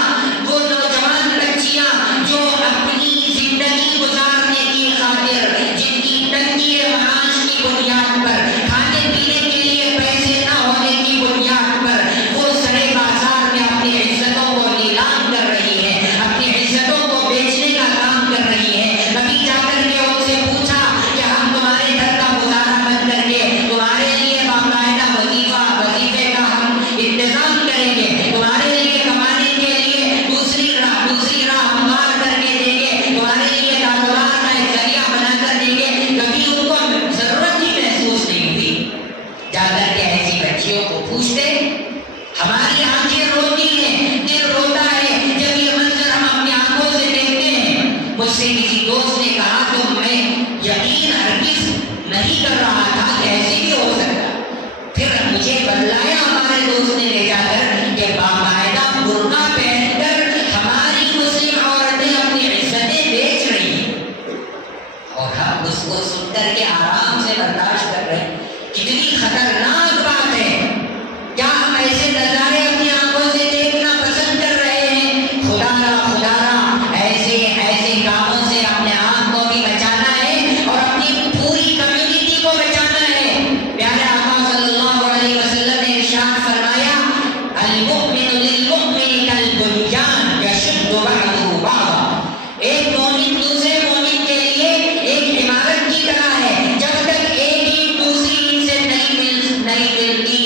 وہ نوجوان بچیاں جو اپنی زندگی گزارنے کی خاطر، جن کی تنگی معاش کی بنیاد پر، کھانے پینے کے لیے پیسے نہ ہونے کی بنیاد پر وہ سرے بازار میں اپنی عزتوں کو نیلام کر رہی ہے، اپنی عزتوں کو بیچنے کا کام کر رہی ہے. کبھی جا کر کے ان سے پوچھا کہ ہم تمہارے گھر کا گزارا بند کر کے تمہارے لیے باقاعدہ وظیفے کا ہم انتظام کریں گے، تمہارے لیے کمانے کے لیے دوسری راہ ہموار کر کے دیں گے، تمہارے لیے کاروبار کا ایک ذریعہ بنا کر دیں گے. کبھی ان کو ضرورت ہی محسوس نہیں ہوئی. جا کر کے ایسی بچیوں کو پوچھتے، ہماری آنکھیں روتی ہیں، دل روتا ہے جب یہ منظر ہم اپنی آنکھوں سے دیکھتے ہیں. مجھ سے کسی دوست نے کہا تو میں یقین ہرگز نہیں کر رہا تھا کہ ایسے بھی ہو سکتا. پھر مجھے بتلایا ہمارے دوست نے لے جا کر کہ باقاعدہ برقع پہن کر ہماری مسلم عورتیں اپنی عزتیں بیچ رہی ہیں اور ہم اس کو سن کر کے آرام سے برداشت کر رہے ہیں. کتنی خطرناک بات ہے. کیا ہم ایسے نظارے اپنی آنکھوں سے دیکھنا پسند کر رہے ہیں؟ خدا را ایسے کاموں سے اپنے آپ کو بھی بچانا ہے اور اپنی پوری کمیونٹی کو بچانا ہے. پیارے آقا صلی اللہ علیہ وسلم نے ارشاد فرمایا المؤمن للمؤمن کالبنیان یشد بعضہ بعضا. ایک مومن دوسرے مومن کے لیے ایک عمارت کی طرح ہے. جب تک ایک ہی دوسری سے نہیں ملتی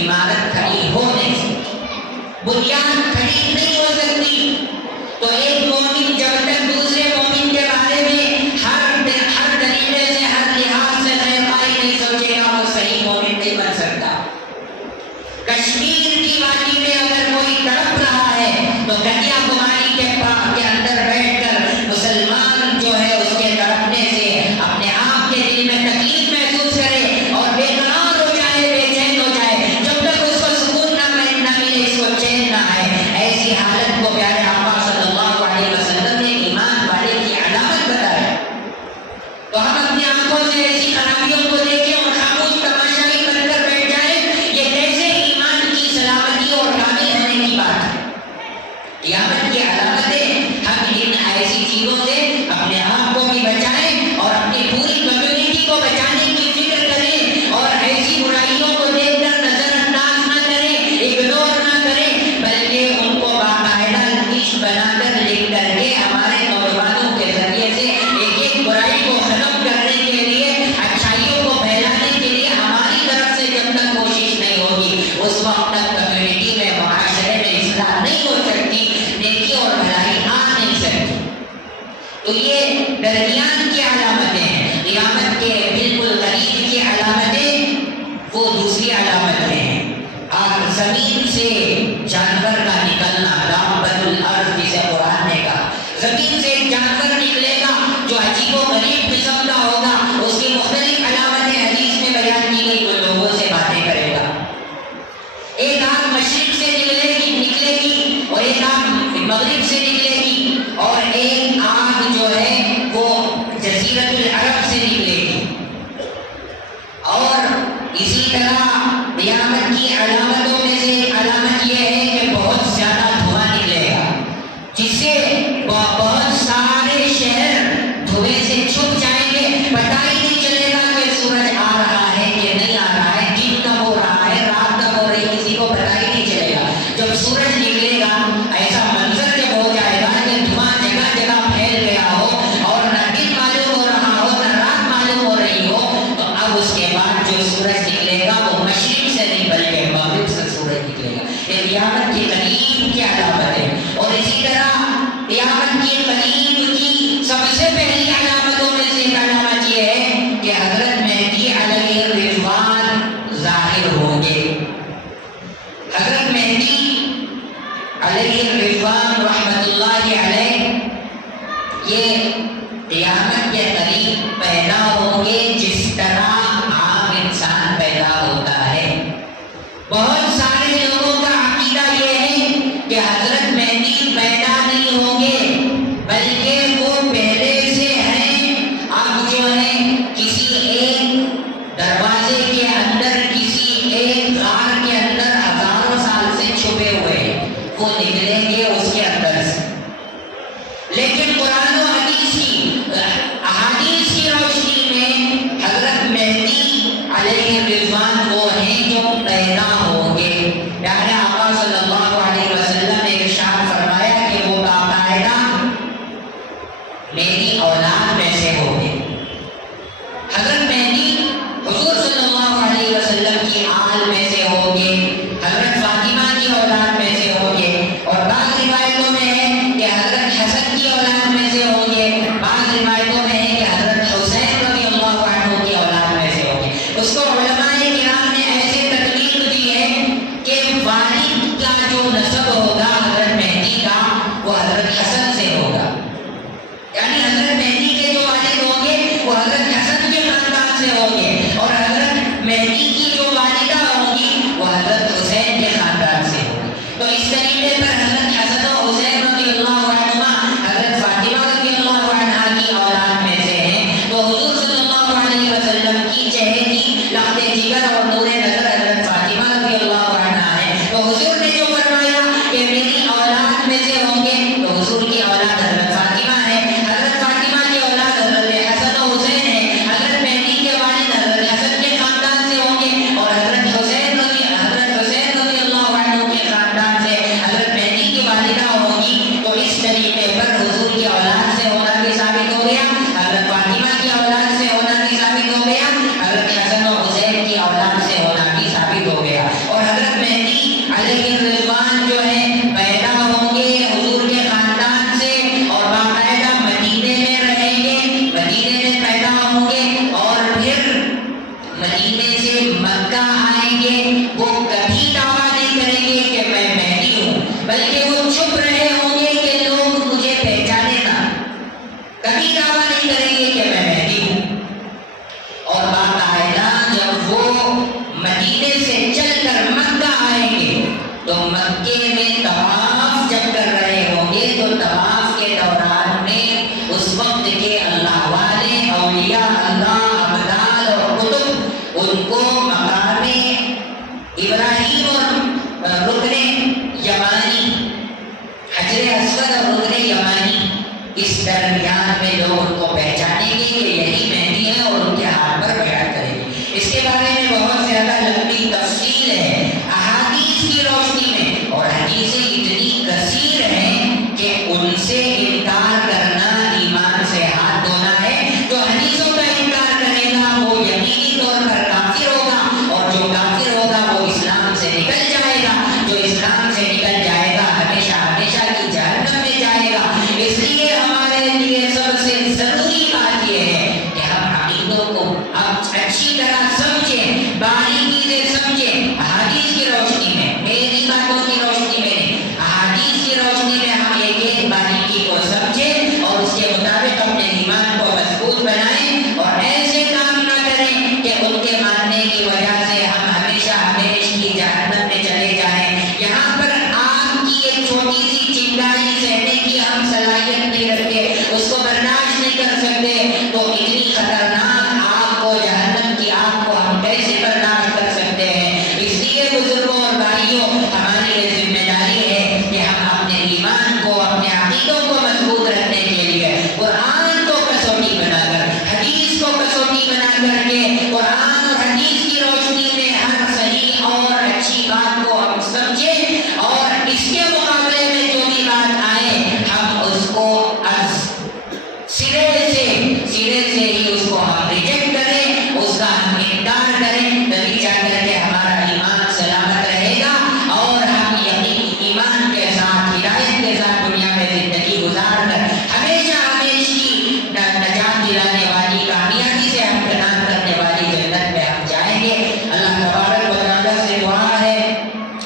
عمارت کھڑی ہو نہیں سکتی، بنیاد کھڑی نہیں ہو سکتی. تو ایک مومن جب تک دوسرے مومن کے بارے میں ہر طریقے سے، ہر لحاظ سے خیرخواہی نہیں سوچے گا، وہ صحیح مومن نہیں بن سکتا. کشمیر کی وادی میں اگر کوئی تڑپ رہا ہے تو کنیا کماری کے اندر بیٹھ کر مسلمان جو ہے اس کے تڑپنے سے اپنے آپ کے دل میں تکلیف محسوس کرے اور بے قرار ہو جائے، بے چین ہو جائے. جب تک اس کو سکون نہ ملے، اس کو چین نہ آئے، کی علامتیں ہیں۔ زمین سے جانور کا نکلنا، دابۃ الارض جسے قرآن نے کہا، زمین سے ایک جانور نکلے گا جو عجیب و غریب قسم کا ہوگا، اس کی مختلف علامتیں حدیث میں بیان کی گئی، وہ لوگوں سے باتیں کرے گا۔ ایک آنکھ مشرق سے نکلے گی اور ایک آنکھ مغرب سے نکلے گی، اور ایک آنکھ جو ہے وہ جزیرۃ العرب سے نکلے گی۔ اور اسی طرح قیامت کی علامتوں میں سے ایک علامت یہ ہے کہ بہت زیادہ دھواں نکلے گا، جس سے بہت سارے شہر دھوئیں سے چھپ جائیں گے، پتہ ہی نہیں چلے گا کہ سورج آ رہا ہے کہ نہیں آ رہا ہے، دن کب ہو رہا ہے، رات کب ہو رہی ہے، کسی کو پتہ ہی نہیں چلے گا۔ جب سورج نکلے گا ایسا منظر جب ہو جائے گا کہ دھواں جگہ جگہ پھیل گیا ہو اور نہ دن معلوم ہو رہا ہو نہ رات معلوم ہو رہی ہو، تو اب اس کے بعد جو سورج نکلے گا وہ مشرق سے نہیں بلکہ مغرب سے سورج نکلے گا۔ یہ قیامت کے قریب کی علامت ہے۔ اور اسی طرح قیامت کے قریب کی سب سے پہلی علامتوں میں سے ایک علامت یہ ہے کہ حضرت مہدی علیہ الرضوان ظاہر ہوں گے۔ حضرت مہدی علیہ الرضوان رحمۃ اللہ علیہ یہ قیامت کے قریب پیدا ہوں گے جس طرح عام انسان پیدا ہوتا ہے۔ بہت سارے لوگوں کا عقیدہ یہ ہے کہ حضرت مہدی پیدا نہیں ہوں گے بلکہ وہ پہلے سے ہیں، اب جو ہے کسی ایک دروازے کے اندر، کسی ایک غار کے اندر ہزاروں سال سے چھپے ہوئے، وہ نکلیں گے اس کے اندر سے۔ لیکن قرآن و حدیث کی احادیث کی روشنی میں حضرت مہدی علیہ الرضوان وہ ہیں جو پیدا ہوں گے۔ پیارے آقا صلی اللہ علیہ وسلم نے ارشاد فرمایا کہ وہ باقاعدہ میری اولاد میں سے ہوں گے۔ حضرت مہدی حضور صلی اللہ علیہ وسلم کی آل میں سے ہوں گے، حضرت فاطمہ کی اولاد میں سے ہوں گے، اور بعض روایتوں میں ہے کہ حضرت حسن کی اولاد میں سے ہوں گے، بعض روایتوں میں ہے کہ حضرت حسین رضی اللہ عنہ کی اولاد میں سے ہوں گے۔ اس کو علماء کرام نے ایسے تقریر دی ہے کہ والد کا جو نسب ہوگا حضرت مہدی کا وہ حضرت حسن سے ہوگا، یعنی حضرت مہدی کے جو والد ہوں گے وہ حضرت حسن کے خاندان سے ہوں گے، اور حضرت مہدی کی جو والدہ ہوں گی وہ حضرت حسین کے خاندان سے ہوگی۔ تو اس طریقے پر حضرت حسن و حسین رضی اللہ عنہما حضرت فاطمہ رضی اللہ عنہا کی اولاد میں سے ہیں۔ تو حضور صلی اللہ علیہ وسلم کی چہرے لخت جگر اور نور نظر حضرت فاطمہ رضی اللہ عنہا ہے۔ تو حضور نے جو فرمایا کہ میری اولاد میں سے ہوں گے، تو حضور کی اولاد حضرت فاطمہ ہے، حضرت فاطمہ کی اولاد حضرت حسن و حسین ہے، حضرت مہدی کے والد حضرت حسن کے خاندان سے ہوں گے، اور حضرت حسین رضی اللہ عنہ کے خاندان سے حضرت مہدی کی والدہ ہوگی۔ تو اس طریقے پر حضور کی اولاد سے ہونا بھی ثابت ہو گیا، حضرت فاطمہ کی اولاد سے ہونا بھی ثابت ہو گیا، حضرت حسن و حسین کی اولاد سے ہونا بھی ثابت ہو گیا۔ اور حضرت مہدی علیہ الرضوان جو ہے پیدا ہوں گے حضور کے خاندان سے، اور باقاعدہ مدینے میں رہیں گے، مدینے میں پیدا ہوں گے، اور پھر مدینے سے مکہ آئیں گے۔ وہ کبھی دعویٰ نہیں کریں گے کہ میں مہدی ہوں، بلکہ وہ چھپ رہے ہوں گے کہ لوگ مجھے پہچانے نہ، کبھی دعویٰ نہیں کریں گے کہ میں مہدی ہوں۔ اور باقاعدہ جب وہ مدینے سے چل کر مکہ آئیں گے تو مکے میں طواف جب کر رہے ہوں گے تو طواف کے دوران میں اس وقت کے اللہ والے، اولیاء اللہ، ابدال اور قطب، ان کو مقام ابراہیم اور رکن یمانی، حجر اسود اور رکن یمانی، اس درمیان میں لوگ ان کو پہچانیں گے کہ یہی مہدی ہے اور ان کے ہاتھ پر بیعت کریں گے۔ اس کے بارے میں بہت زیادہ لمبی تفصیل ہے احادیث کی روشنی میں، اور حدیثیں اتنی کثیر ہیں کہ ان سے انکار کرنا ایمان سے ہاتھ دھونا ہے۔ جو حدیثوں کا انکار کرے گا وہ یقینی طور پر کافر ہوگا، اور جو کافر ہوگا وہ اسلام سے نکل جائے گا، جو اسلام سے نکل جائے گا ہمیشہ ہمیشہ کی جہنم میں جائے گا۔ اس لیے ہمارے لیے سب سے ضروری تعالیٰ سے دعا ہے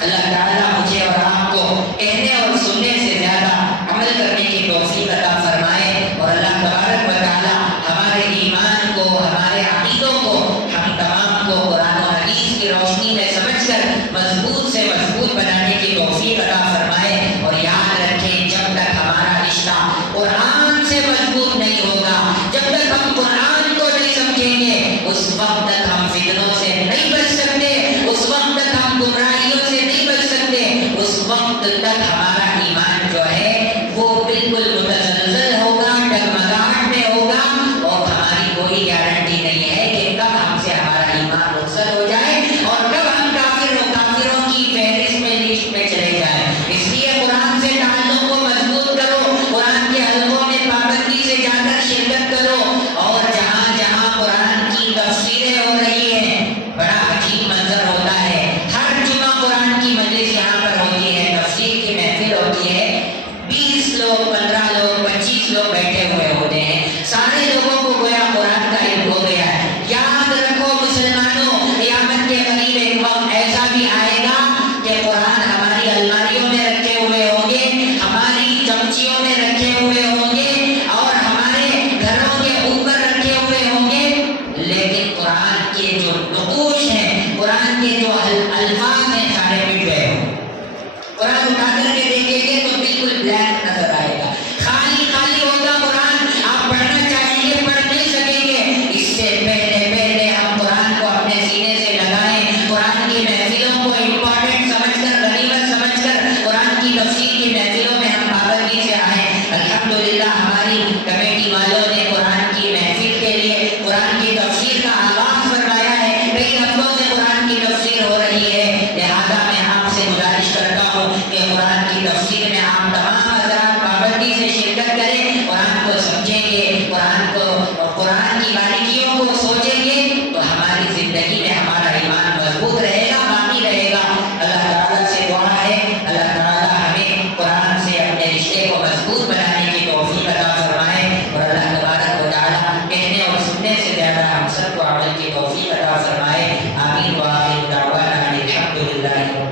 اللہ تعالیٰ مجھے اور آپ کو کہنے اور سننے سے زیادہ عمل کرنے کی توفیق عطا فرمائے، اور اللہ تبارک و تعالیٰ ہمارے ایمان کو، ہمارے عقیدوں کو، ہم تمام کو قرآن و حدیث کی روشنی میں سمجھ کر مضبوط سے مضبوط بنانے کی توفیق عطا فرمائے۔ اور یاد رکھیں، جب تک ہمارا رشتہ قرآن سے مضبوط نہیں ہوگا، جب تک ہم قرآن کو نہیں سمجھیں گے، اس وقت تک ہم فتنوں سے نہیں بچ سکتے، اس وقت تک ہم گمراہیوں سے نہیں بچ سکتے، اس وقت تک ہمارا ایمان جو ہے وہ بالکل متزلزل ہوگا، ڈگمگاہٹ میں ہوگا، اور ہماری کوئی گارنٹی نہیں ہے کہ کب ہم سے ہمارا ایمان رخصت ہو جائے اور کب ہم کافروں کی فہرست میں لسٹ میں چلے جائیں۔ اس لیے قرآن سے تعلق کو مضبوط کرو، قرآن کے حلقوں میں پابندی سے جا کر شرکت کرو، اور جہاں جہاں قرآن کی تفسیریں ہو رہی ہیں، بڑا عجیب منظر ہوتا ہے، ہر جمعہ قرآن کی مجلس یہاں پر ہوتی ہے، تفسیر کی محفل ہوتی ہے، 20 لوگ، 15 لوگ، 25 لوگ بیٹھے ہوئے ہوتے ہیں، سارے لوگوں کو گویا قرآن کا علم ہو گیا ہے۔ یاد رکھو مسلمانوں، قیامت کے قریب ایک وقت ایسا بھی آئے گا کہ قرآن ہماری الماریوں میں رکھے ہوئے ہوں گے، ہماری چمچیوں میں رکھے ہوئے ہوں گے، اور ہمارے گھروں کے اوپر رکھے ہوئے ہوں گے، لیکن قرآن کے جو نقوش ہیں، قرآن کے جو الفاظ ہیں، سارے مٹ گئے ہوں۔ قرآن اٹھا کر کے دیکھیں گے تو بالکل بلینک نظر آئے گا، خالی خالی ہوگا قرآن، آپ پڑھنا چاہیں گے پڑھ نہیں سکیں گے۔ اس سے پہلے ہم قرآن کو اپنے سینے سے لگائیں، قرآن کی محفلوں کو امپورٹنٹ سمجھ کر، غنیمت سمجھ کر قرآن کی تفسیر کی محفلوں میں ہم پابندی سے آئیں۔ الحمدللہ ہماری کمیٹی والوں نے قرآن کی محفل کے لیے قرآن کی تفسیر کا آغاز فرمایا ہے، کئی ہفتوں سے قرآن کی تفسیر ہو رہی ہے، لہذا میں آپ سے گزارش کرتا ہوں کہ قرآن کی تفسیر میں آپ تمام حضرات پابندی سے شرکت کریں، قرآن کو سمجھیں گے، قرآن کی باریکیوں کو سوچیں گے تو ہماری زندگی میں ہمارا ایمان مضبوط رہے گا، باقی رہے گا۔ اللہ تعالیٰ سے دعا ہے اللہ تعالیٰ ہمیں قرآن سے اپنے رشتے کو مضبوط بنانے کی توفیق عطا فرمائے، اور اللہ تبارک و تعالیٰ کہنے اور سننے سے زیادہ ہم سب کو عمل کی توفیق عطا فرمائے۔ آمین وآخر دعوانا الحمدللہ۔